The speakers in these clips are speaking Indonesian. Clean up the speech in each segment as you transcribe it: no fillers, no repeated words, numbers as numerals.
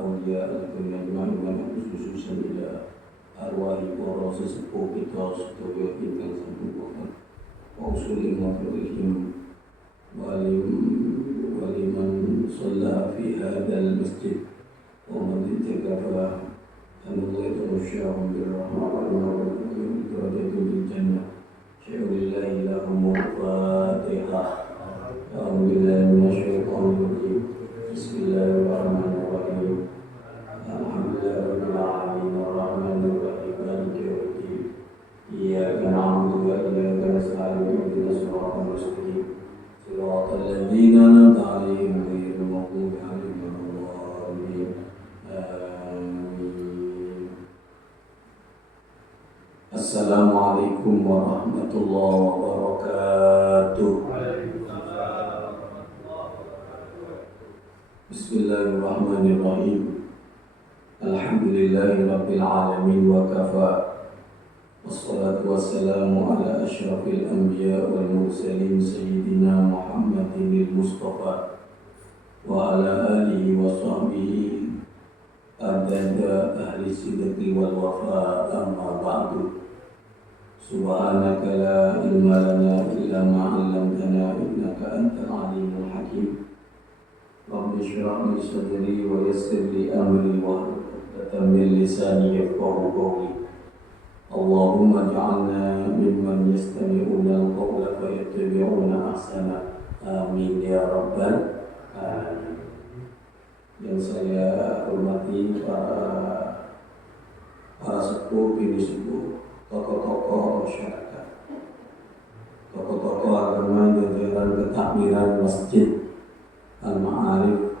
awliya al-kiram khususan ila arwahi para sesepuh kita sedaya ingkang sampun wafat wa usul maghfirihim wa liman shalla fi hadzal masjid wa man ittaqafa an Allah yataghashahum birrahmah wa darajatun fil jannah syai'ulillahi lahum al-fatihah. A'udzubillahi minasyaitonir rajim. Bismillahirrahmanirrahim. Alhamdulillahirabbil alamin arrahmanir rahim maliki yaumiddin. Iyyaka na'budu wa iyyaka nasta'in ihdinas siratal mustaqim. Siratal ladzina an'amta 'alaihim ghairil maghdubi 'alaihim waladdallin. Amin. Assalamualaikum warahmatullahi wabarakatuh. Bismillahirrahmanirrahim. Alhamdulillahirabbil alamin wa kafa. Wassalatu wassalamu ala asyrafil anbiya wal mursalin sayyidina Muhammadin Mustafa wa ala alihi wa sahbihi adada ahli sidqi wal wafa, amma ba'du. Subhanaka la ilma lana illa ma 'allamtana innaka antal alimul hakim. Rabbi shrah li sadri wa yassir li amri wahlul 'uqdatam min lisani yafqahu qawli. Allahumma ij'alna mimman yastami'una al-qawla fayattabi'una ahsana. Amin ya rabbal alamin. Yang saya hormati para sepuh, bini sepuh, tokoh-tokoh masyarakat, tokoh-tokoh agama, jajaran ketakmiran masjid Al-Ma'arif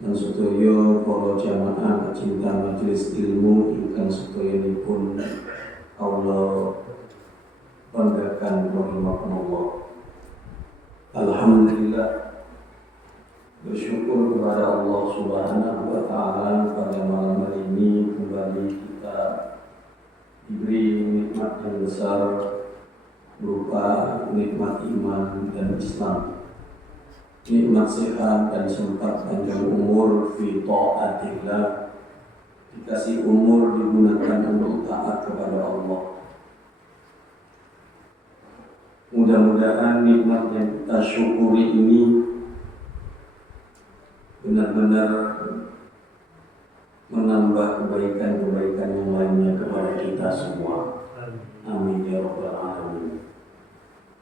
dan sedaya para jamaah pecinta majelis ilmu ingkang sedayanipun Allah banggakan rahimakumullah. Alhamdulillah, bersyukur kepada Allah Subhanahu wa taala pada malam hari ini kembali kita diberi nikmat yang besar berupa nikmat iman dan Islam, nikmat sehat dan sempat panjang umur fi ta'atillah, dikasih umur digunakan untuk taat kepada Allah. Mudah-mudahan nikmat yang kita syukuri ini benar-benar menambah kebaikan-kebaikan yang lainnya kepada kita semua. Amin ya rabbal alamin.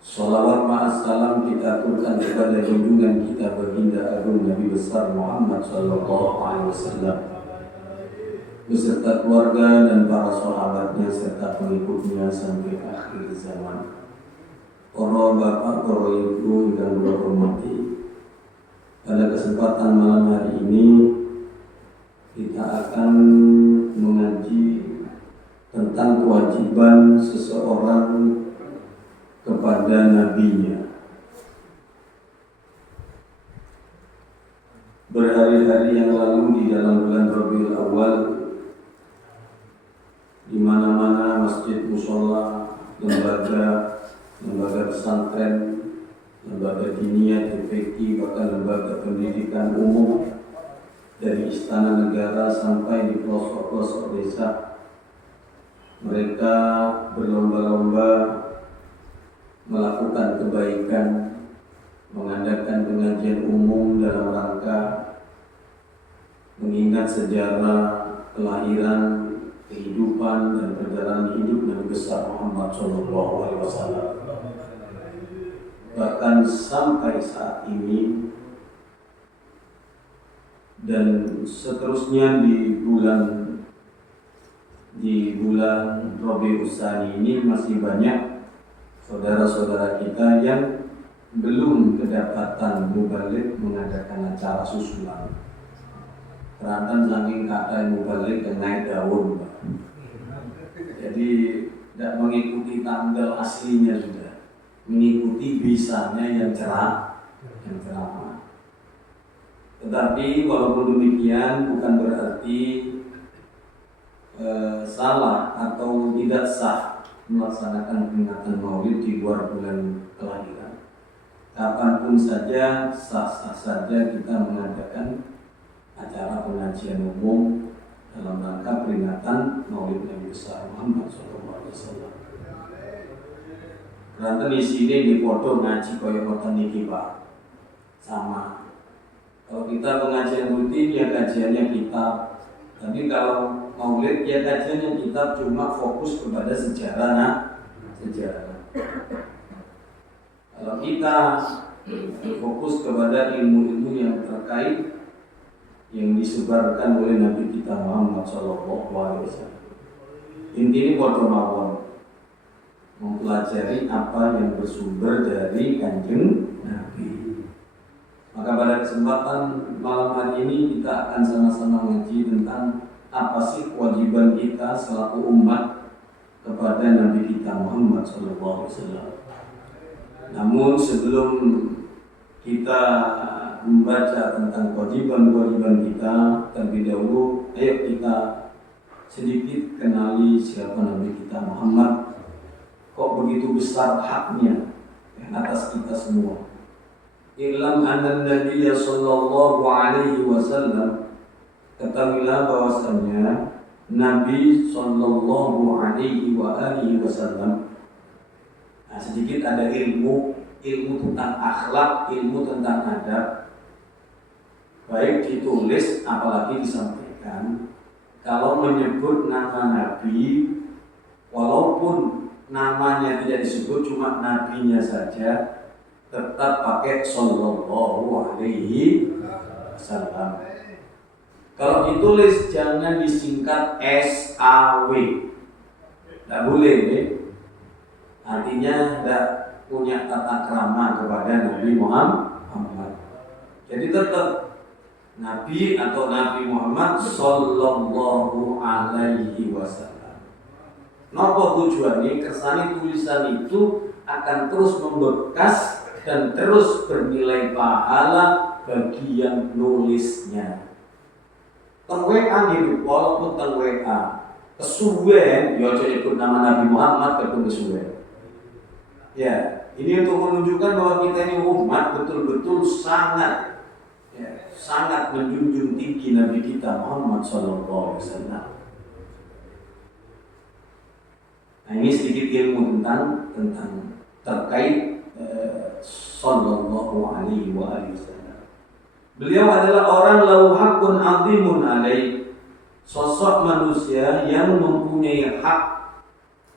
Salawat ma'assalam kita aturkan kepada junjungan kita baginda agung Nabi besar Muhammad sallallahu alaihi wasallam beserta keluarga dan para sahabatnya serta pengikutnya sampai akhir zaman. Para bapak, para ibu yang berhormati, pada kesempatan malam hari ini kita akan mengaji tentang kewajiban seseorang kepada nabinya. Berhari-hari yang lalu di dalam bulan Rabiul Awal, di mana-mana masjid, mushola, lembaga pesantren, lembaga diniyah, TPQ, bahkan lembaga pendidikan umum dari istana negara sampai di pelosok-pelosok desa, mereka berlomba-lomba melakukan kebaikan, mengadakan pengajian umum dalam rangka mengingat sejarah kelahiran, kehidupan dan perjalanan hidup Nabi besar Muhammad SAW. Bahkan sampai saat ini dan seterusnya di bulan Rabiul Tsani ini masih banyak saudara-saudara kita yang belum kedapatan mubalik mengadakan acara susulan. Ternyata saking kata mubalik yang naik daun, jadi tidak mengikuti tanggal aslinya sudah, mengikuti bisanya yang cerah. Tetapi walaupun demikian bukan berarti salah atau tidak sah melaksanakan peringatan Maulid di luar bulan kelahiran. Kapanpun saja sah-sah saja kita mengadakan acara pengajian umum dalam rangka peringatan Maulid Nabi besar Muhammad SAW. Karena di sini di foto ngaji kaya kota niki Pak, sama. Kalau kita pengajian rutin ya kajiannya kitab. Tapi kalau Maulid ya kajiannya kitab cuma fokus kepada sejarah sejarah. Kalau kita fokus kepada ilmu-ilmu yang terkait yang disebarkan oleh Nabi kita Muhammad SAW. Intinya foto mawon mempelajari apa yang bersumber dari Kanjeng Nabi. Maka pada kesempatan malam hari ini kita akan sama-sama mengaji tentang apa sih kewajiban kita selaku umat kepada Nabi kita Muhammad SAW. Namun sebelum kita membaca tentang kewajiban-kewajiban kita, terlebih dahulu ayo kita sedikit kenali siapa Nabi kita Muhammad. Kok begitu besar haknya atas kita semua. Ilam anna Nabiya sallallahu alaihi wasallam, ketahuilah bahwasanya Nabi sallallahu alaihi wasallam, nah, sedikit ada ilmu tentang akhlak, ilmu tentang adab, baik ditulis apalagi disampaikan. Kalau menyebut nama Nabi, walaupun namanya tidak disebut, cuma nabinya saja, tetap pakai sallallahu alaihi wasallam. Kalau ditulis jangan disingkat SAW, tidak boleh, artinya tidak punya tata krama kepada Nabi Muhammad. Jadi tetap Nabi atau Nabi Muhammad sallallahu alaihi wasallam. Napa tujuannya? Kersane tulisan itu akan terus membekas dan terus bernilai pahala bagi yang nulisnya. Teng WA gitu, walaupun teng WA kesuwen, ya aja nyebut nama Nabi Muhammad ketemu kesuwen. Ya, ini untuk menunjukkan bahwa kita ini umat betul-betul sangat menjunjung tinggi Nabi kita Muhammad SAW. Nah, ini sedikit ilmu tentang terkait sallallahu alaihi wasallam. Beliau adalah orang lahu haqqun 'azimun alaih, sosok manusia yang mempunyai hak,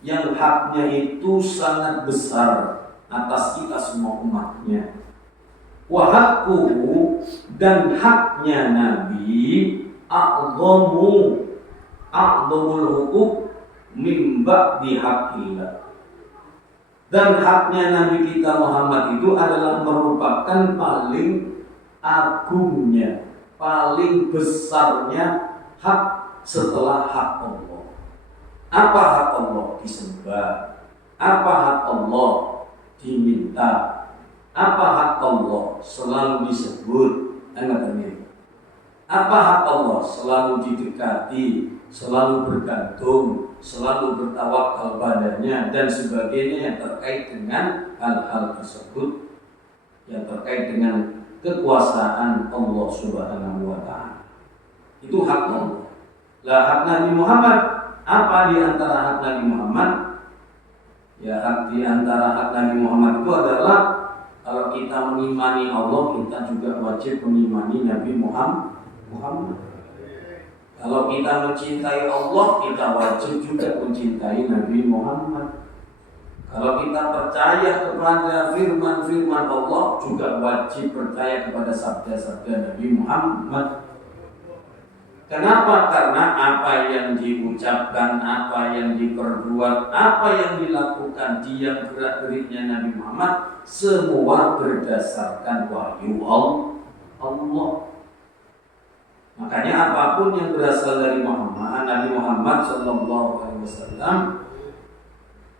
yang haknya itu sangat besar atas kita semua umatnya. Wa haqquhu, dan haknya Nabi a'dhamul huquq min ba'di haqqillah. Dan haknya Nabi kita Muhammad itu adalah merupakan paling agungnya, paling besarnya hak setelah hak Allah. Apa hak Allah? Disembah. Apa hak Allah? Diminta. Apa hak Allah? Selalu disebut. Apa hak Allah? Selalu didekati, selalu bergantung, selalu bertawakal padanya, dan sebagainya yang terkait dengan hal-hal tersebut, yang terkait dengan kekuasaan Allah Subhanahu wa Ta'ala. Itu hak Allah. Lah hak Nabi Muhammad, apa di antara hak Nabi Muhammad? Ya, hak di antara hak Nabi Muhammad itu adalah kalau kita mengimani Allah, kita juga wajib mengimani Nabi Muhammad. Kalau kita mencintai Allah, kita wajib juga mencintai Nabi Muhammad. Kalau kita percaya kepada firman-firman Allah, juga wajib percaya kepada sabda-sabda Nabi Muhammad. Kenapa? Karena apa yang diucapkan, apa yang diperbuat, apa yang dilakukan dia gerak-geriknya Nabi Muhammad, semua berdasarkan wahyu Allah. Makanya apapun yang berasal dari Nabi Muhammad SAW,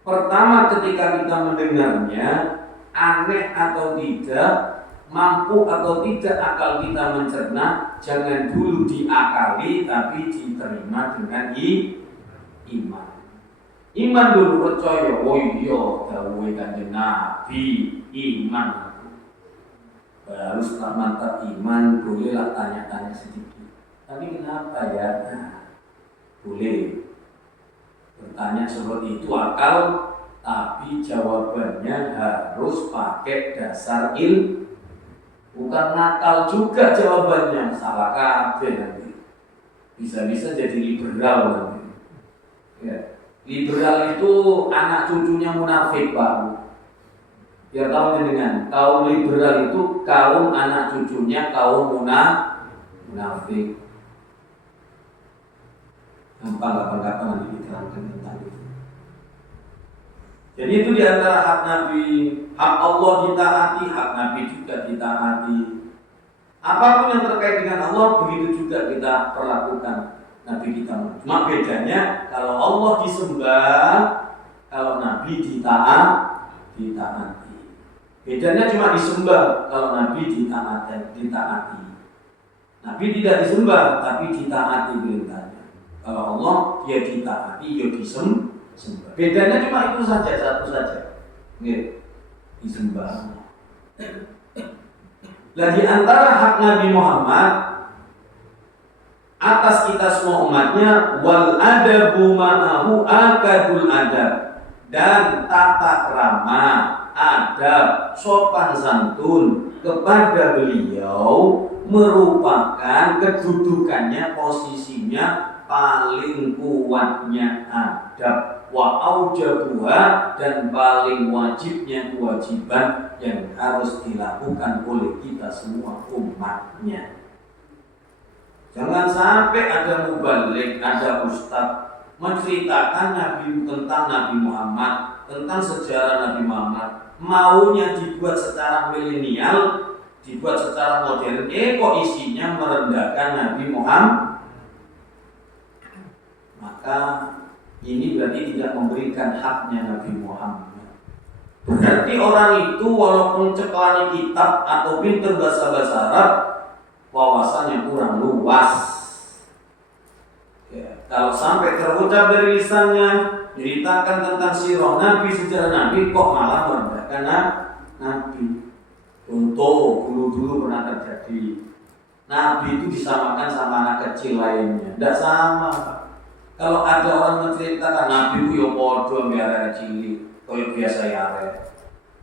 pertama ketika kita mendengarnya, aneh atau tidak, mampu atau tidak akal kita mencerna, jangan dulu diakali, tapi diterima dengan iman. Iman dulu, percaya, oh iya, dawuhe Kanjeng Nabi, iman. Baru setelah mantap iman, bolehlah tanya-tanya sedikit. Tapi kenapa ya? Nah, boleh bertanya seperti itu akal, tapi jawabannya harus pakai dasar ilmu. Bukan nakal juga jawabannya, salah kabeh nanti. Bisa-bisa jadi liberal nanti. Ya. Liberal itu anak cucunya munafik, Pak. Biar tahu dengan kaum liberal itu kaum anak cucunya kaum munafik. Gampang kapan-kapan nanti diterangkan tentang itu. Jadi itu diantara hak Nabi, hak Allah ditaati, hak Nabi juga ditaati. Apapun yang terkait dengan Allah begitu juga kita perlakukan Nabi kita. Cuma bedanya kalau Allah disembah, kalau Nabi ditaati. Bedanya cuma disembah, kalau Nabi ditaati. Nabi tidak disembah, tapi ditaati perintahnya. Kalau Allah dia ditaati, dia disembah. Bedanya cuma itu saja, satu saja. Nggih, disembah. Lah di antara hak Nabi Muhammad atas kita semua umatnya, wal adabu ma'ahu akadul adab, dan tata krama, adab, sopan santun kepada beliau merupakan kedudukannya, posisinya paling kuatnya adab, wa aujabuha, dan paling wajibnya kewajiban yang harus dilakukan oleh kita semua umatnya. Jangan sampai ada mubalik, ada ustaz menceritakan Nabi, tentang Nabi Muhammad, tentang sejarah Nabi Muhammad, maunya dibuat secara milenial, dibuat secara modern, kok isinya merendahkan Nabi Muhammad. Maka ini berarti tidak memberikan haknya Nabi Muhammad. Berarti orang itu walaupun ceklani kitab atau pintar bahasa Arab, wawasannya kurang luas. Ya, kalau sampai terucap dari lisannya ceritakan tentang sirah Nabi, sejarah Nabi, kok malah merendahkan Nabi. Contoh dulu pernah terjadi, Nabi itu disamakan sama anak kecil lainnya. Tidak sama. Kalau ada orang menceritakan Nabi itu ya podo biar cilik, koyo biasa ya,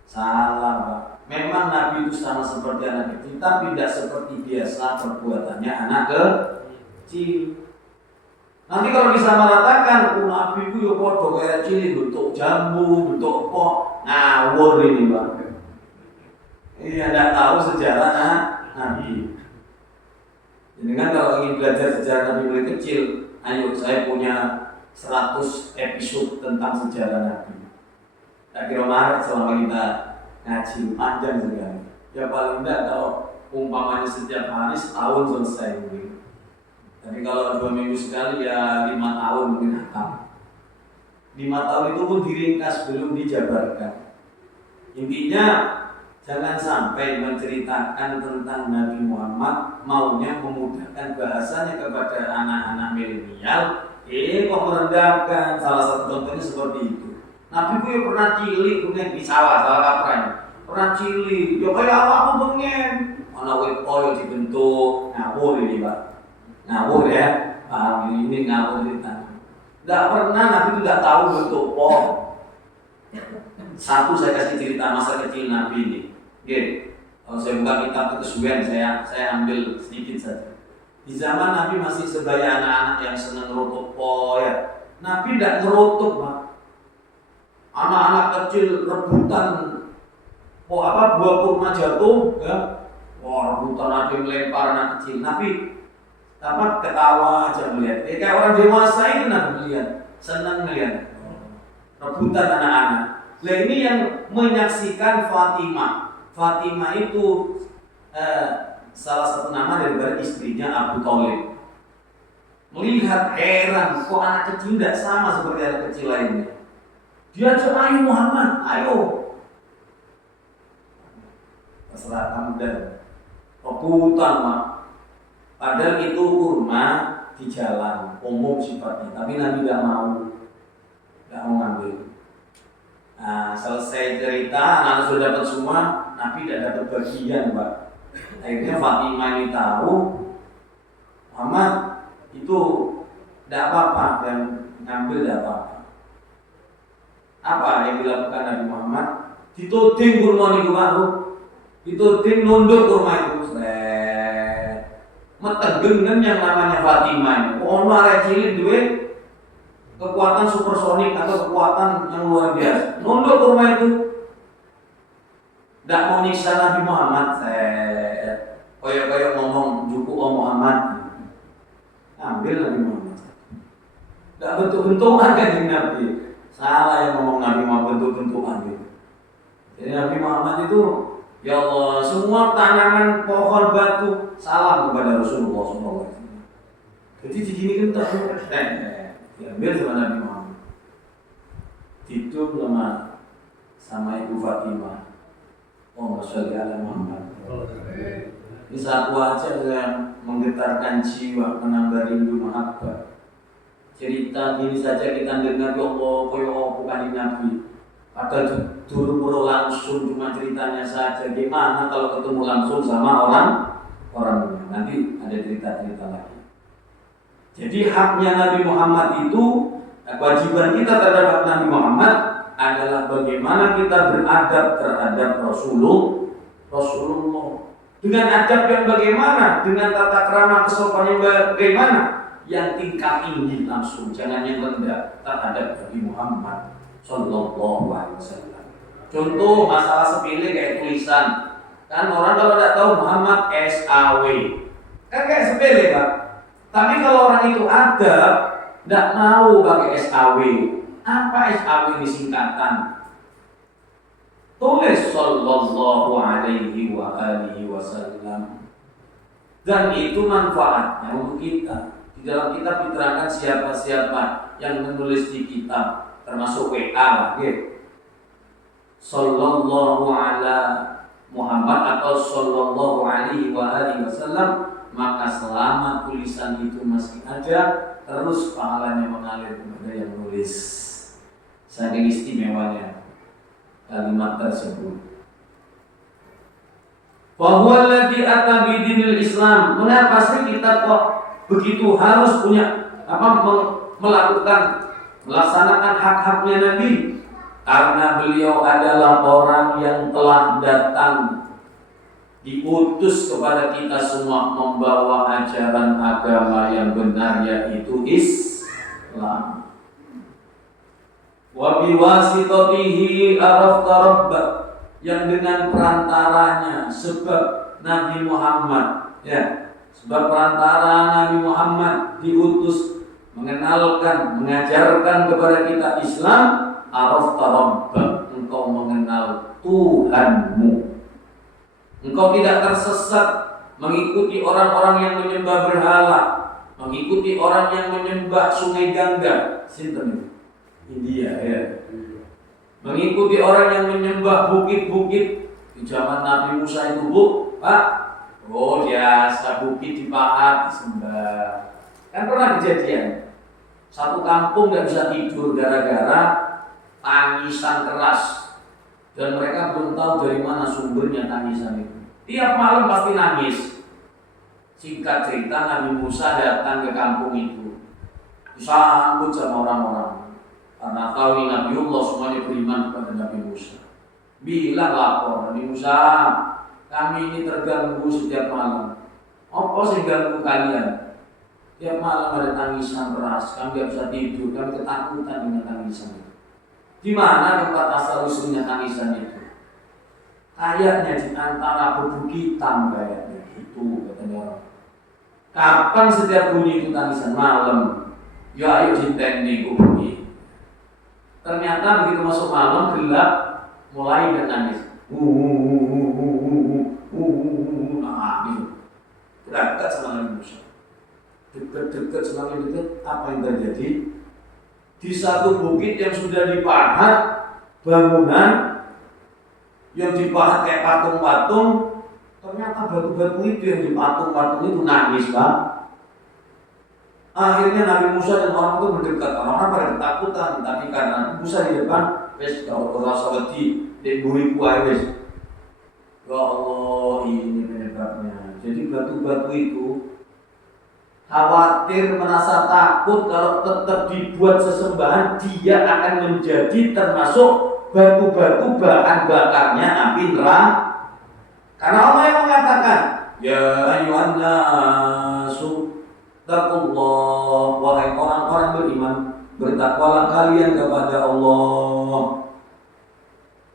salah, Pak. Memang Nabi itu sama seperti anak kecil, tapi tidak seperti biasa perbuatannya anak kecil. Nanti kalau disamaratakan, Nabi itu ya podo kayak cilik, bentuk jambu, bentuk apa, ngawur ini, Pak. Iya, tidak tahu sejarah Nabi. Jadi kan kalau ingin belajar sejarah Nabi mulai kecil, ayo saya punya 100 episode tentang sejarah Nabi. Tak kira marah selama kita ngaji panjang sekali. Ya paling tidak kalau umpamanya setiap hari setahun selesai mungkin. Tapi kalau 2 minggu sekali ya 5 tahun mungkin hatam. 5 tahun itu pun diringkas, belum dijabarkan. Intinya jangan sampai menceritakan tentang Nabi Muhammad maunya memudahkan bahasanya kepada anak-anak milenial, kok merendahkan. Salah satu contohnya seperti itu. Nabi ku ya pernah cilik kemudian di sawah kapranya. Pernah cilik, ya kaya awakmu pengen. Ana wit koyo dibentuk, ngawur ini, Pak. Ngawur ya. Paham ini ngawur cerita. Enggak pernah Nabi itu enggak tahu bentuk pohon. Satu saya kasih cerita masa kecil Nabi ini. Oke. Kalau saya buka kitab kesuwen saya ambil sedikit saja. Di zaman Nabi masih sebaya anak-anak yang senang ngerutuk pohon ya. Nabi tidak ngerutuk, Pak. Anak-anak kecil rebutan buah kurma jatuh ya. Wah, rebutan Nabi melempar anak kecil. Nabi ketawa aja melihat. Kayak orang dewasa itu Nabi melihat, senang melihat rebutan anak-anak. Nah, ini yang menyaksikan Fatimah. Fatimah itu salah satu nama daripada istrinya Abu Thalib. Melihat heran, kok anak kecil tidak sama seperti anak kecil lainnya. Dia ajak, ayo Muhammad, ayo. Terserah kamu dan rebutan, Mak. Padahal itu kurma di jalan, umum sifatnya. Tapi Nabi tidak mau ngambil. Nah, selesai cerita, anak sudah dapat semua, Nabi tidak dapat bagian, Pak. Akhirnya Fatimah ini tahu, Muhammad, yang ngambil tidak apa-apa. Apa yang dilakukan Nabi Muhammad? Dituding kurma niku mau, dituding nunduk kurma itu. Metegengen yang namanya Fatimah ini. Ono arek cilik duwe kekuatan supersonik atau kekuatan yang luar biasa. Nunduk kurma itu. Tidak mau nyiksa Nabi Muhammad. Koyok-koyok ngomong juku Muhammad. Ambil Nabi Muhammad. Tidak bentuk-bentukan kan Nabi. Salah yang ngomong Nabi Muhammad bentuk-bentukan gitu. Jadi Nabi Muhammad itu, ya Allah, semua tanaman, pohon, batu salam kepada Rasulullah SAW. Jadi digini kan diambil sama Nabi Muhammad. Itu sama Ibu Fatimah. Oh, Masya Allah Muhammad. Ini satu aja yang menggetarkan jiwa, menambah rindu mahabbah. Cerita gini saja kita dengar, ya Allah, koyo bukan Nabi. Padahal dulu langsung cuma ceritanya saja. Gimana kalau ketemu langsung sama orang nanti ada cerita-cerita lagi. Jadi haknya Nabi Muhammad itu, kewajiban kita terhadap Nabi Muhammad adalah bagaimana kita beradab terhadap Rasulullah. Dengan adab yang bagaimana? Dengan tata krama kesopanan yang bagaimana? Yang tingkat tinggi langsung, jangan yang rendah terhadap Nabi Muhammad Sallallahu Alaihi Wasallam. Contoh masalah sepele kayak tulisan, kan orang kalau tidak tahu Muhammad SAW, kan kayak sepele Pak. Tapi kalau orang itu adab, tidak mau pakai SAW. Apa SAW ini singkatan? Tulis Sallallahu Alaihi Wasallam. Dan itu manfaatnya untuk kita. Di dalam kitab diterangkan siapa-siapa yang menulis di kitab, termasuk WA lah, gitu. Sallallahu ala Muhammad atau Sallallahu alaihi wasallam, maka selama tulisan itu masih ada, terus pahalanya mengalir kepada yang menulis. Saking istimewanya kalimat tersebut. Wa huwa alladzi ata bidinil Islam. Mengapa sih kita kok begitu harus punya melaksanakan hak-haknya Nabi? Karena beliau adalah orang yang telah datang diutus kepada kita semua membawa ajaran agama yang benar, yaitu Islam. Wa biwasitatihi arafta rabbak, yang dengan perantaranya, sebab Nabi Muhammad, ya, sebab perantara Nabi Muhammad diutus mengenalkan, mengajarkan kepada kita Islam. Arafta rabbak, engkau mengenal Tuhanmu. Engkau tidak tersesat mengikuti orang-orang yang menyembah berhala, mengikuti orang yang menyembah sungai Gangga, sinten India, ya. Mengikuti orang yang menyembah bukit-bukit. Di zaman Nabi Musa itu, Pak, oh biasa bukit dipahat, disembah. Kan pernah kejadian, satu kampung gak bisa tidur gara-gara tangisan keras, dan mereka belum tahu dari mana sumbernya tangisan itu. Tiap malam pasti nangis. Singkat cerita, Nabi Musa datang ke kampung itu, disambut sama orang-orang. Karena tahu ini Nabiullah, semuanya beriman kepada Nabi Musa. Bilang lapor, Nabi Musa, kami ini terganggu setiap malam. Apa sih ganggu kalian? Tiap malam ada tangisan keras, kami tidak bisa tidur, kami ketakutan dengan tangisan itu. Di mana tempat asal usulnya tangisan itu? Kayaknya di antara bebukitan kayaknya gitu, katanya orang. Kapan setiap bunyi itu tangisan? Malam. Ya ayo jinteni ku bunyi. Ternyata begitu masuk malam gelap, mulai dia nangis. Nah, gitu. Dekat sama Nabi Musa. Dekat semakin dekat, apa yang terjadi? Di satu bukit yang sudah dipahat, bangunan yang dipahat kayak patung-patung, ternyata batu-batu itu yang di patung-patung itu nangis, Pak. Akhirnya Nabi Musa dan orang itu mendekat. Orang-orang pada ketakutan, tapi karena Musa di depan, wes kalau rasa wedi, dia buri kuai wes. Ya Allah, ini penyebabnya. Jadi batu-batu itu khawatir, merasa takut kalau tetap dibuat sesembahan dia akan menjadi termasuk batu-batu bahan bakarnya api neraka. Karena Allah yang mengatakan, ya ayyuhan nasu taqullah, wahai orang-orang beriman, bertakwalah kalian kepada Allah.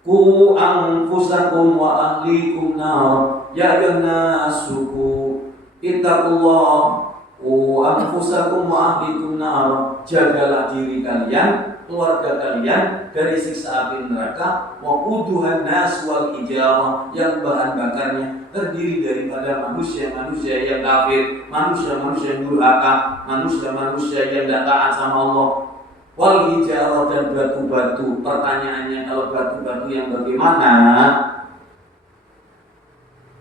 Ku anfusakum wa ahlikum nar, ya ayyuhan nasu ittaqullah. Anfusakum wa ahlikum nar, jagalah diri kalian, keluarga kalian dari siksa api neraka. Wa quduhan nas wal hijarah, yang bahan bakarnya terdiri daripada manusia-manusia yang kafir, manusia-manusia yang durhaka, manusia-manusia yang tidak taat sama Allah. Wal hijarah, dan batu-batu. Pertanyaannya, kalau batu-batu yang bagaimana?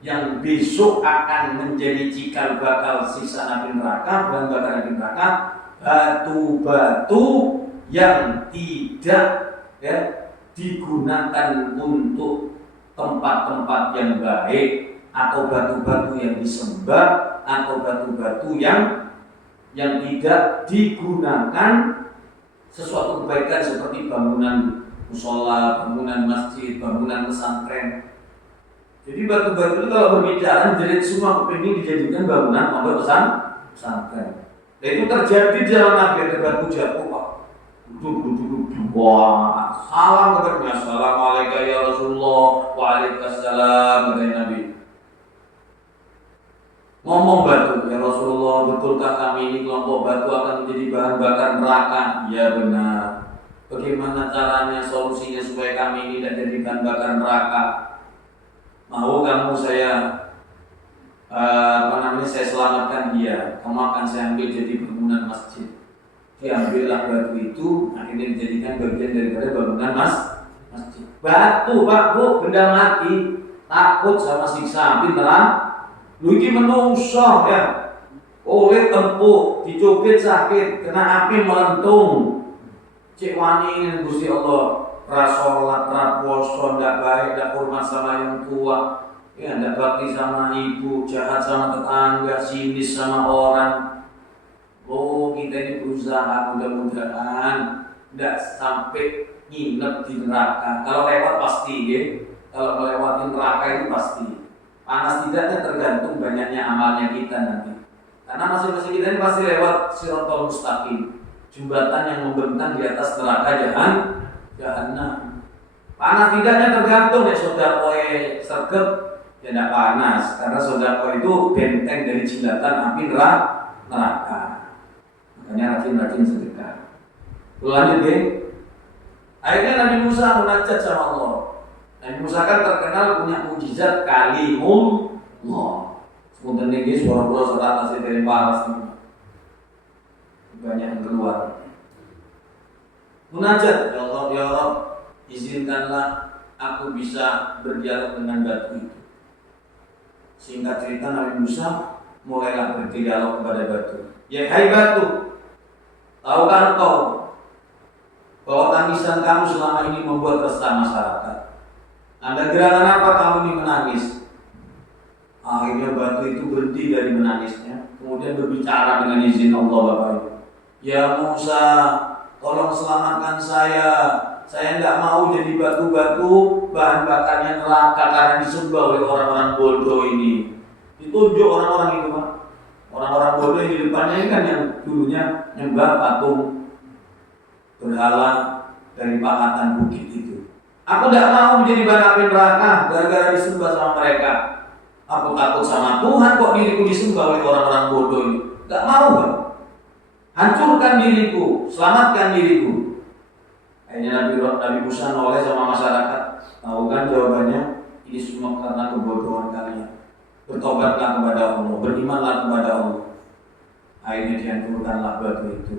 Yang besok akan menjadi cikal bakal sisa api neraka, bahan bakar api neraka, batu-batu yang tidak digunakan untuk tempat-tempat yang baik, atau batu-batu yang disembah, atau batu-batu yang tidak digunakan sesuatu kebaikan seperti bangunan musola, bangunan masjid, bangunan pesantren. Jadi batu-batu itu kalau berbicara jadi semua kepingin dijadikan bangunan pondok pesantren. Dan itu terjadi di dalam Nabi, ada batu jatuh Pak. Duduk, wah, salam kepadanya, assalamualaikum ya Rasulullah, waalaikumsalam, kata Nabi. Ngomong batu, ya Rasulullah, betulkah kami ini kelompok batu akan menjadi bahan bakar neraka? Ya benar. Bagaimana caranya, solusinya supaya kami ini tidak jadi bahan bakar neraka? Mau kamu saya saya selamatkan dia, kamu akan saya ambil jadi bangunan masjid. Diambillah batu itu, akhirnya dijadikan bagian daripada bangunan masjid. Batu Pak, Bu, benda mati, takut sama siksa api neraka. Lu ini menungso ya, oleh tempuk, dicubit sakit, kena api melentung. Cik wani Gusti Allah, rasolat, raposo, ndak baik, ndak hormat sama yang tua, ya ndak bakti sama ibu, jahat sama tetangga, sinis sama orang. Oh, kita ini berusaha, mudah-mudahan ndak sampai nginep di neraka. Kalau lewat pasti ya, kalau melewati neraka itu pasti. Panas tidaknya tergantung banyaknya amalnya kita nanti. Karena masing-masing kita ini pasti lewat Shiratal Mustaqim, jembatan yang membentang di atas neraka Jahannam. Panas tidaknya tergantung ya, sodaqoe sergap ya tidak panas, karena sodaqoe itu benteng dari jilatan api neraka. Makanya rajin-rajin sedekah. Lanjut deh. Akhirnya Nabi Musa munajat sama Allah. Nabi Musa kan terkenal punya mukjizat kalimullah. Sebenarnya dia suara pulau serat asli dari paras nih. Banyak yang keluar. Munajat, ya Allah, ya Rabb, izinkanlah aku bisa berdialog dengan batu itu. Singkat cerita, Nabi Musa mulailah berdialog kepada batu. Ya hai batu, tahukah engkau bahwa tangisan kamu selama ini membuat resah masyarakat? Ada gerakan apa kamu ini menangis? Akhirnya batu itu berhenti dari menangisnya, kemudian berbicara dengan izin Allah Bapak Ibu. Ya Musa, tolong selamatkan saya. Saya tidak mau jadi batu-batu bahan bakarnya neraka karena disembah oleh orang-orang bodoh ini. Ditunjuk orang-orang itu Pak. Orang-orang bodoh yang di depannya ini kan yang dulunya nyembah patung berhala dari pakatan bukit itu. Aku tidak mau menjadi bahan api neraka gara-gara disembah sama mereka. Aku takut sama Tuhan kok diriku disembah oleh orang-orang bodoh ini. Tidak mau kan? Hancurkan diriku, selamatkan diriku. Akhirnya Nabi Musa noleh sama masyarakat. Tahu kan jawabannya? Ini semua karena kebodohan kalian. Bertobatlah kepada Allah, berimanlah kepada Allah. Akhirnya dihancurkanlah batu itu.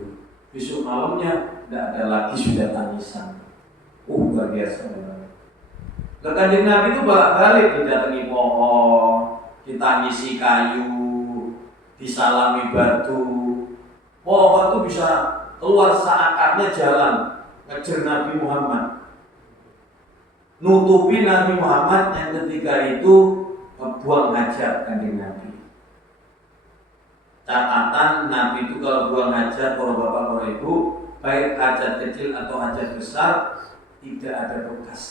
Besok malamnya tidak ada lagi sudah tangisan. Luar biasa. Kanjeng Nabi itu balik didatangi pohon, ditangisi kayu, disalami batu. Pohon itu bisa keluar seakarnya jalan ngejar Nabi Muhammad, nutupi Nabi Muhammad yang ketika itu buang hajat Kanjeng Nabi. catatan Nabi itu kalau buang hajat, para bapak, para ibu, baik hajat kecil atau hajat besar, tidak ada bekas.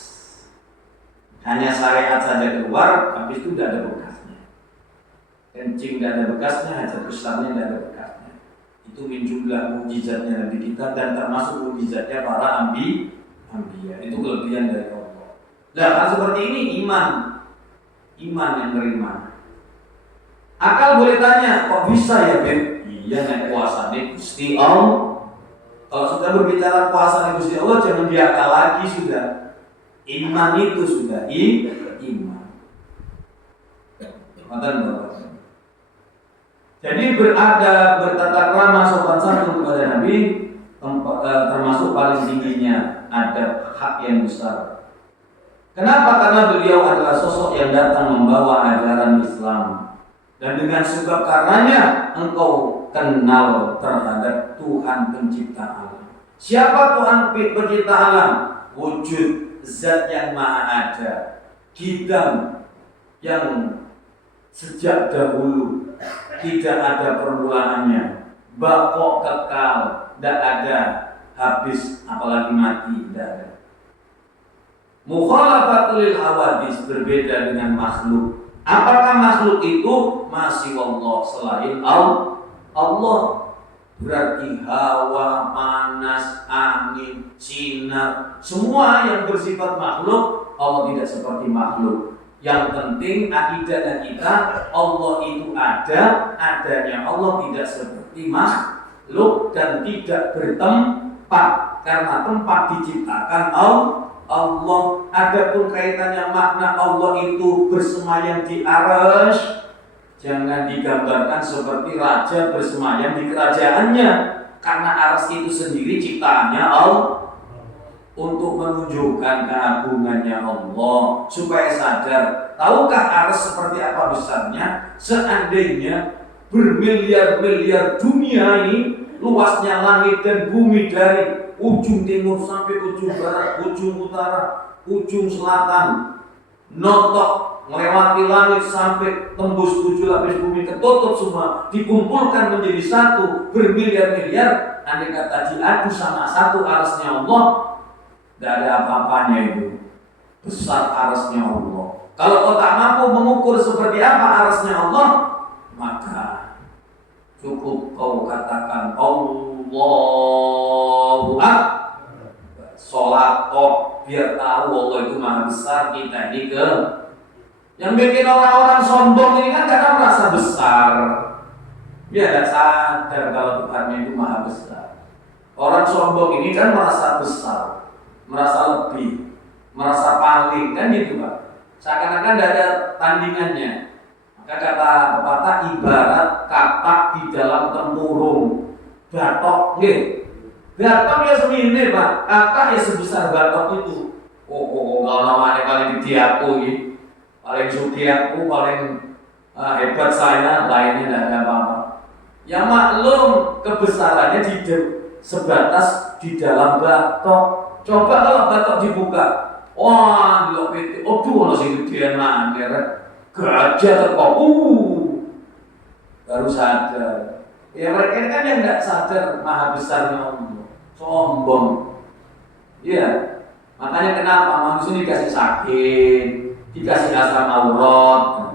Hanya syariat saja keluar, habis itu tidak ada bekasnya. Kencing tidak ada bekasnya, hajat besarnya tidak ada bekasnya. Itu min jumlah mukjizatnya Nabi kita dan termasuk mukjizatnya para anbiya. Itu kelebihan dari Allah. Nah, kan seperti ini iman yang menerima. Akal boleh tanya, kok bisa ya Ben? Iya, naik puasa nih Gusti Allah. Kalau sudah berbicara puasa nih Gusti Allah, jangan diakal lagi sudah. Iman itu sudah iman. Jadi bertata krama sopan santun kepada Nabi termasuk paling tingginya adab hak yang besar. Kenapa? Karena beliau adalah sosok yang datang membawa ajaran Islam. Dan dengan sebab karenanya engkau kenal terhadap Tuhan pencipta alam. Siapa Tuhan pencipta alam? Wujud zat yang maha ada, kidam yang sejak dahulu tidak ada permulaannya, baqo kekal, tidak ada habis apalagi mati, tidak ada. Mukhalafatul hawadis, berbeda dengan makhluk. Apakah makhluk itu masih Allah selain Allah? Berarti hawa, panas, angin, sinar, semua yang bersifat makhluk, Allah tidak seperti makhluk. Yang penting akidahnya kita, Allah itu ada, adanya Allah tidak seperti makhluk dan tidak bertempat, karena tempat diciptakan Allah. Adapun kaitannya makna Allah itu bersemayam di arsy, jangan digambarkan seperti raja bersemayam di kerajaannya, karena arsy itu sendiri ciptaannya Allah. Untuk menunjukkan keagungannya Allah, supaya sadar, tahukah arsy seperti apa besarnya? Seandainya bermiliar-miliar dunia ini, luasnya langit dan bumi dari ujung timur sampai ujung barat, ujung utara, ujung selatan, notok melewati langit sampai tembus 7 lapis bumi, ketutup semua, dikumpulkan menjadi satu, bermiliar-miliar. Andai kata diadu sama satu arsy-nya Allah, tidak ada apa-apanya itu. Besar arsy-nya Allah. Kalau kau tak mampu mengukur seperti apa arsy-nya Allah, maka cukup kau katakan Allahu Akbar. Sholat kok biar tahu Allah itu maha besar. Kita ini ke yang bikin orang-orang sombong ini kan karena merasa besar. Dia tidak sadar kalau Tuhannya itu maha besar. Orang sombong ini kan merasa besar, merasa lebih, merasa paling, kan gitu Pak. Seakan-akan tidak ada tandingannya. Maka kata pepatah, ibarat kapak di dalam tempurung. Batok, nggih. Batok ya semene, Pak. Kapak ya sebesar batok itu. Kalau namanya paling gede aku ini, paling sugih aku, paling hebat saya, lainnya tidak ada apa-apa. Ya maklum kebesarannya sebatas di dalam batok. Coba kalau batok dibuka, wah, delok pitik, ono sing gedean maneh. Gajah terkok, baru sadar. Ya mereka kan yang tidak sadar maha besarnya Allah, sombong. Iya, makanya kenapa manusia dikasih sakit, dikasih asam aurat,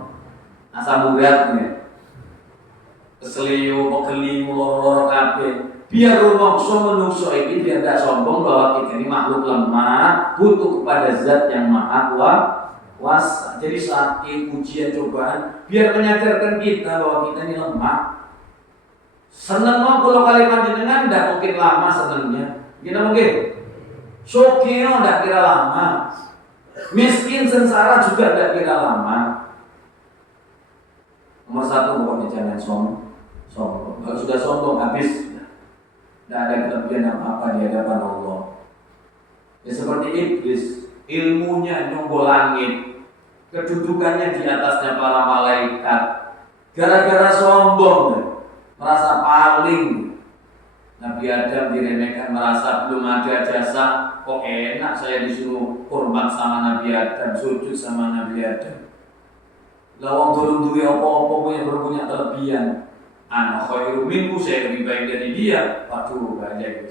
asam urat, keseliu, pegeli, loro-loro kabeh. Biar menungso ini biar tidak sombong bahwa kita ini makhluk lemah, butuh kepada zat yang maha kuasa. Jadi sakit, ujian, cobaan, biar menyadarkan kita bahwa kita ini lemah. Seneng mau kalau kali panjenengan tidak mungkin lama senengnya. Kita mungkin sugih tidak kira lama. Miskin sengsara juga tidak kira lama. Nomor satu pokoknya jangan sombong. Kalau sudah sombong habis, tidak ada kelebihan apa-apa di hadapan Allah. Ya seperti iblis, ilmunya nyonggol langit, kedudukannya di atasnya para malaikat. Gara-gara sombong, merasa paling. Nabi Adam diremehkan, merasa belum ada jasa. Kok enak saya disuruh hormat sama Nabi Adam, sujud sama Nabi Adam. Lawang turun duwe apa-apa punya kelebihan. Ana khairu minhu, saya lebih baik dari dia. Waduh, bahaya.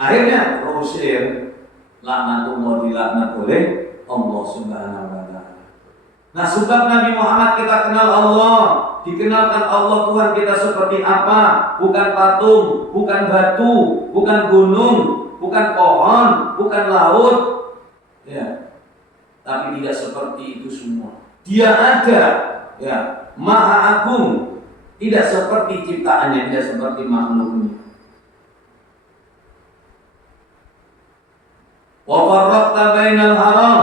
Akhirnya Rasul laknatullah dilaknat oleh Allah Subhanahu wa taala. Nah, sebab Nabi Muhammad kita kenal Allah, dikenalkan Allah Tuhan kita seperti apa? Bukan patung, bukan batu, bukan gunung, bukan pohon, bukan laut. Ya. Tapi tidak seperti itu semua. Dia ada, ya, Maha Agung, tidak seperti ciptaannya, tidak seperti makhluknya. Wa farraqta bainal haram.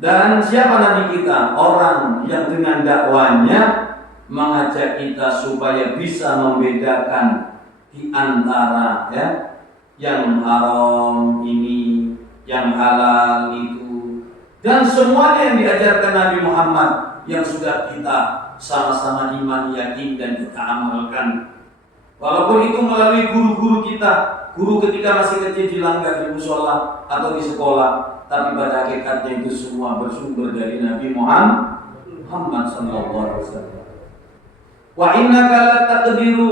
Dan siapa nabi kita? Orang yang dengan dakwanya mengajak kita supaya bisa membedakan di antara yang haram ini, yang halal itu, dan semuanya yang diajarkan Nabi Muhammad yang sudah kita sama-sama iman, yakin, dan kita amalkan. Walaupun itu melalui guru-guru kita, guru ketika masih kecil dilanggar di musola atau di sekolah, tapi pada hakikatnya itu semua bersumber dari Nabi Muhammad SAW. Wa innaka la taqdiru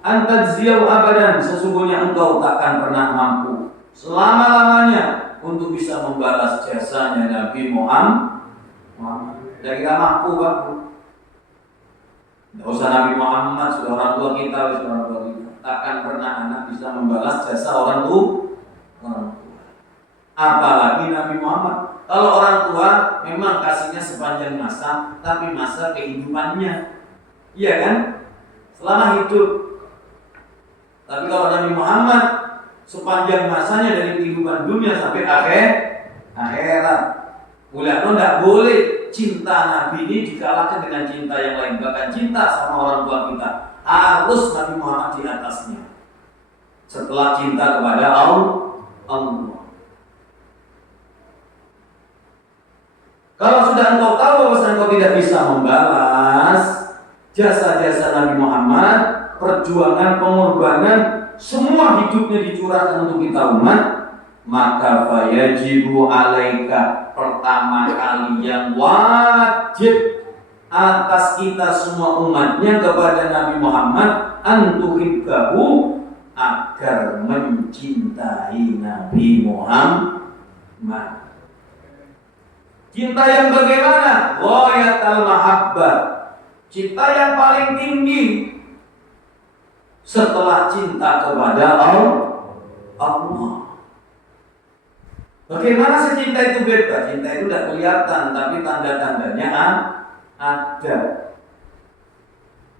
an tajziyau abadan, sesungguhnya engkau takkan pernah mampu selama-lamanya untuk bisa membalas jasanya Nabi Muhammad. Tidak kita mampu, Pak. Tidak usah Nabi Muhammad, sudah orang tua kita. Takkan pernah anak bisa membalas jasa orang tua. Apalagi Nabi Muhammad. Kalau orang tua memang kasihnya sepanjang masa, tapi masa kehidupannya, iya kan? Selama hidup. Tapi kalau Nabi Muhammad sepanjang masanya dari kehidupan dunia sampai akhirat. Mulanya tidak boleh cinta Nabi ini dikalahkan dengan cinta yang lain. Bahkan cinta sama orang tua kita harus Nabi Muhammad di atasnya. Setelah cinta kepada Allah. Kalau sudah engkau tahu bahwa engkau tidak bisa membalas jasa-jasa Nabi Muhammad, perjuangan, pengorbanan, semua hidupnya dicurahkan untuk kita umat, maka fayajibu alaika, pertama kali yang wajib atas kita semua umatnya kepada Nabi Muhammad, antuhibbahu, agar mencintai Nabi Muhammad. Cinta yang bagaimana? Ghayatul mahabbah, cinta yang paling tinggi setelah cinta kepada Allah. Bagaimana sih cinta itu bebas? Cinta itu tidak kelihatan, tapi tanda-tandanya ada.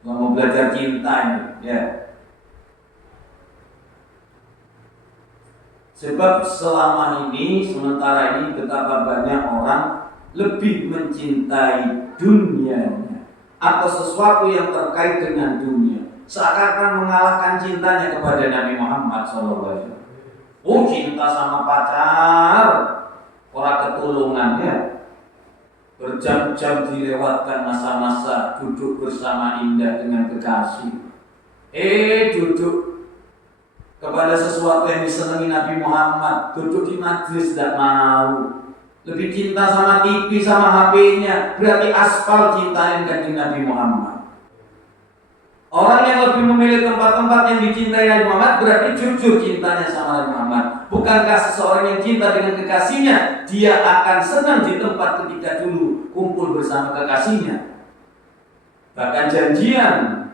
Kalau mau belajar cinta ini, ya. Sebab selama ini, sementara ini betapa banyak orang lebih mencintai dunianya atau sesuatu yang terkait dengan dunia, seakan-akan mengalahkan cintanya kepada Nabi Muhammad SAW. Oh, cinta sama pacar, orang ketulungannya, berjam-jam dilewatkan masa-masa duduk bersama indah dengan kekasih. Duduk kepada sesuatu yang disenangi Nabi Muhammad, duduk di majlis tidak mau. Lebih cinta sama TV, sama HP-nya, berarti aspal cintanya dengan Nabi Muhammad. Orang yang lebih memilih tempat-tempat yang dicintai Nabi Muhammad berarti jujur cintanya sama Nabi Muhammad. Bukankah seseorang yang cinta dengan kekasihnya, dia akan senang di tempat ketika dulu kumpul bersama kekasihnya, bahkan janjian.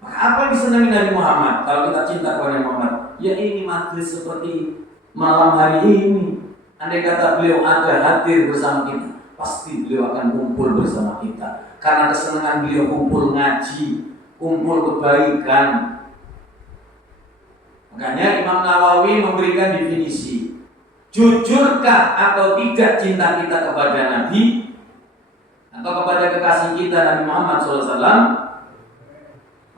Maka apa yang disenangi Nabi Muhammad kalau kita cinta kepada Nabi Muhammad? Ya ini majlis seperti malam hari ini. Andai kata beliau ada hadir bersama kita, pasti beliau akan kumpul bersama kita. Karena kesenangan beliau kumpul ngaji, kumpul kebaikan. Makanya Imam Nawawi memberikan definisi, jujurkah atau tidak cinta kita kepada Nabi atau kepada kekasih kita Nabi Muhammad SAW?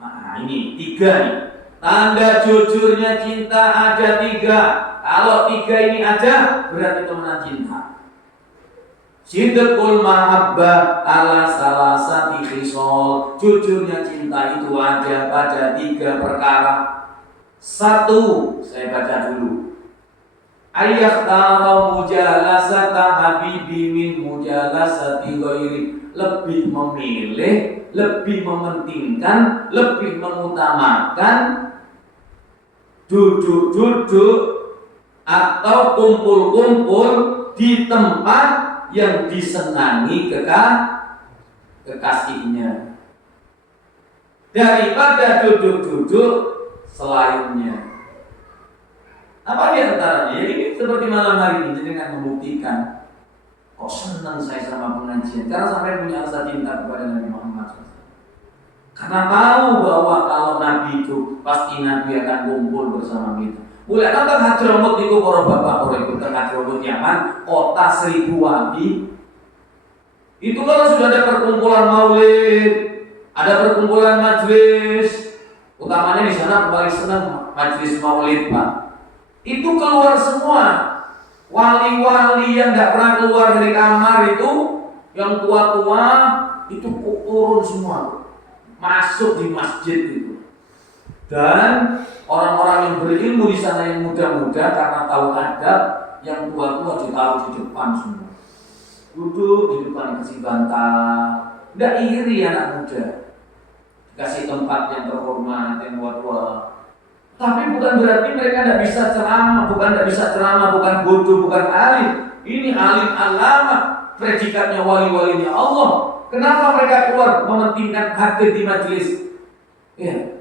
Nah ini 3 nih. Tanda jujurnya cinta ada 3. Kalau 3 ini ada, berarti teman cinta. Sidqul mahabbah ala salasati khisal. Jujurnya cinta itu ada pada 3 perkara. 1, saya baca dulu. Ayyahtara mujalasata habibi min mujalasati ghairi, lebih memilih, lebih mementingkan, lebih mengutamakan duduk-duduk atau kumpul-kumpul di tempat yang disenangi kekasihnya daripada duduk-duduk selainnya. Apa di antaranya? Ini seperti malam hari ini dengan membuktikan kok senang saya sama pengajian karena sampai punya rasa cinta kepada Nabi Muhammad SAW. Karena tahu bahwa kalau Nabi itu pasti Nabi akan kumpul bersama kita. Mulai nonton Hadramut itu para bapak para ibu teng Hadramut Yaman, kota 1000 wadi. Itu kalau sudah ada perkumpulan maulid, ada perkumpulan majlis, utamanya di sana paling senang majlis maulid, Pak. Itu keluar semua. Wali-wali yang tidak pernah keluar dari kamar itu, yang tua-tua itu turun semua, masuk di masjid itu. Dan orang-orang yang berilmu di sana yang muda-muda karena tahu adab, yang tua-tua ditaruh di depan semua. Duduk di depan kasih bantal. Tidak iri anak muda. Kasih tempat yang terhormat, yang tua-tua. Tapi bukan berarti mereka tidak bisa ceramah, bukan bodoh, bukan alim. Ini alim alama, predikatnya wali-walinya Allah. Kenapa mereka keluar mementingkan hadir di majelis? Ya.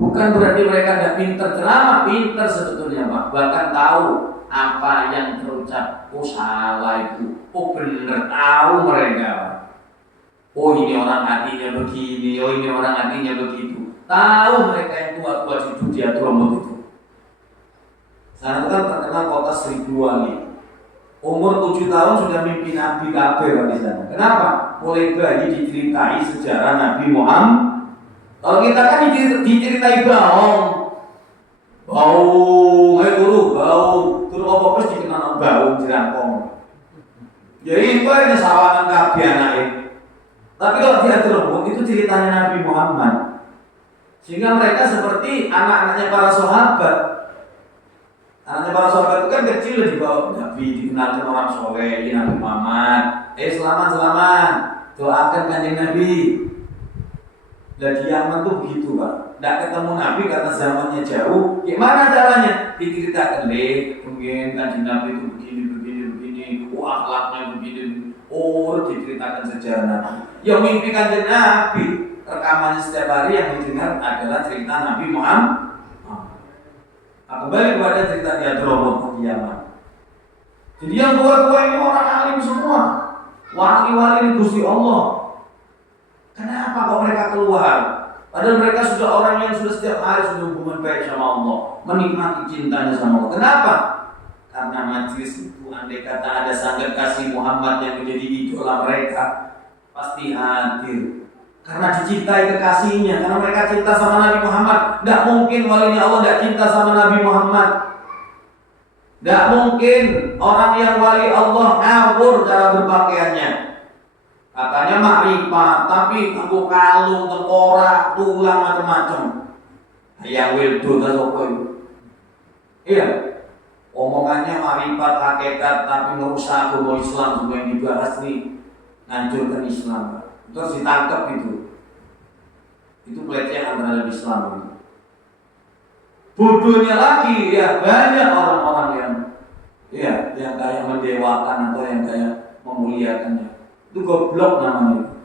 Bukan berarti mereka tidak pintar ceramah, pintar sebetulnya, Pak. Bahkan tahu apa yang terucap. Oh salah itu, oh benar, tahu mereka. Oh ini orang hatinya begini, oh ini orang hatinya begitu. Tahu mereka yang tua-tua itu di Hadramut itu. Sana itu kan terkenal kota 1000 wali. Umur 7 tahun sudah mimpi Nabi kafir di sana. Kenapa? Mulai bayi diceritai sejarah Nabi Muhammad. Kalau kita kan diceritai bau, turu apa pun dikenal bau jerangkong. Jadi itu hanya sawangan kabeh anake. Tapi kalau di Hadramut itu ceritanya Nabi Muhammad. Sehingga mereka seperti anak-anaknya para sahabat. Anaknya para sahabat itu kan kecil di bawah Nabi, dikenalkan orang soleh, Nabi Muhammad. Selamat, doakan kanjeng Nabi. Dan di Yaman tuh begitu, Pak. Tidak ketemu Nabi karena zamannya jauh. Gimana caranya? Diceritakan mungkin kanjeng Nabi itu begini. Oh akhlaknya begini. Oh diceritakan sejarah Nabi. Yang mimpi kanjeng Nabi, rekamannya setiap hari yang didengar adalah cerita Nabi Muhammad. Kembali kepada cerita di Hadramut di Yaman. Jadi yang tua-tua ini orang alim semua, wali-wali ini Gusti Allah. Kenapa kok mereka keluar? Padahal mereka sudah orang yang sudah setiap hari sudah hubungan baik sama Allah, menikmati cintanya sama Allah. Kenapa? Karena majlis itu andai kata ada sangat kasih Muhammad yang menjadi idola mereka, pasti hadir. Karena dicintai kekasihnya, karena mereka cinta sama Nabi Muhammad. Tidak mungkin walinya Allah tidak cinta sama Nabi Muhammad. Tidak mungkin orang yang wali Allah ngawur cara berpakaiannya. Katanya makrifat, tapi aku kalung, tengkorak, tulang macam-macam. Yang wildo tasawuf. Iya. Omongannya makrifat hakikat, tapi merusak agama Islam semua yang dibahas nih, hancurkan Islam. Terus ditangkap itu pelecehan terhadap Islam itu. Bodohnya lagi ya banyak orang-orang yang kayak mendewakan atau yang kayak memuliakannya. Itu goblok namanya.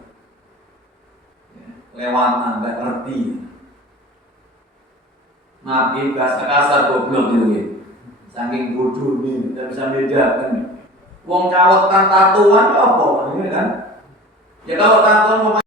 Lewatan, nggak ngerti. Maaf, bahasa kasar goblok itu ya. Saking bodoh nih, tidak bisa bedakan. Wong cawetan tatuan apa? Ini kan? Ya kalau tatuan